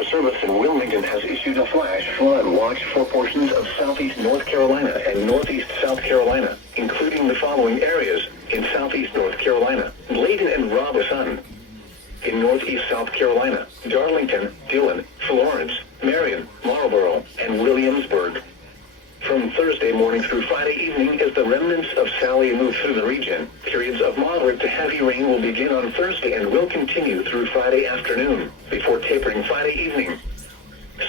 Weather Service in Wilmington has issued a flash flood watch for portions of southeast North Carolina and northeast South Carolina, including the following areas in southeast North Carolina: Bladen and Robeson. In northeast South Carolina, Darlington, Dillon, Florence, Marion, Marlboro, and Williamsburg. From Thursday morning through Friday evening, as the remnants of Sally move through the region, periods of moderate to heavy rain will begin on Thursday and will continue through Friday afternoon, before tapering Friday evening.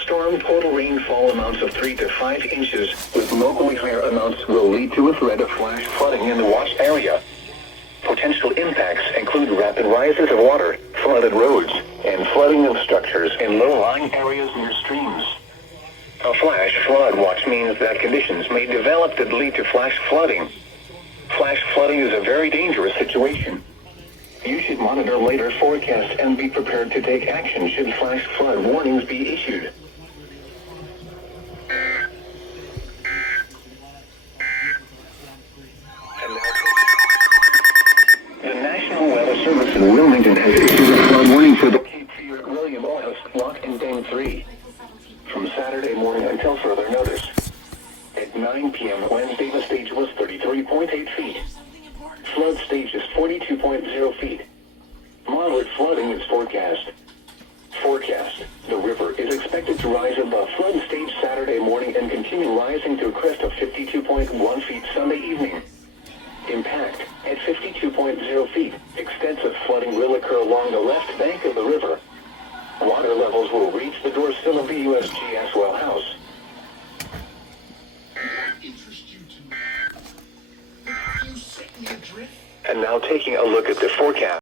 Storm total rainfall amounts of 3 to 5 inches, with locally higher amounts will lead to a threat of flash flooding in the watch area. Potential impacts include rapid rises of water, flooded roads, and flooding of structures in low-lying areas near streams. A flash flood watch means that conditions may develop that lead to flash flooding. Flash flooding is a very dangerous situation. You should monitor later forecasts and be prepared to take action should flash flood warnings be issued. The National Weather Service in Wilmington has issued a flood warning for the Cape Fear William Otis Lock and Dam 3. From Saturday morning until further notice. At 9 p.m. Wednesday, the stage was 33.8 feet. Flood stage is 42.0 feet. Moderate flooding is forecast. The river is expected to rise above flood stage Saturday morning and continue rising to a crest of 52.1 feet Sunday evening. Impact at 52.0 feet. Extensive flooding will occur along the left bank of the river. Water levels will reach the doorsill of the USG Aswell House. And now taking a look at the forecast.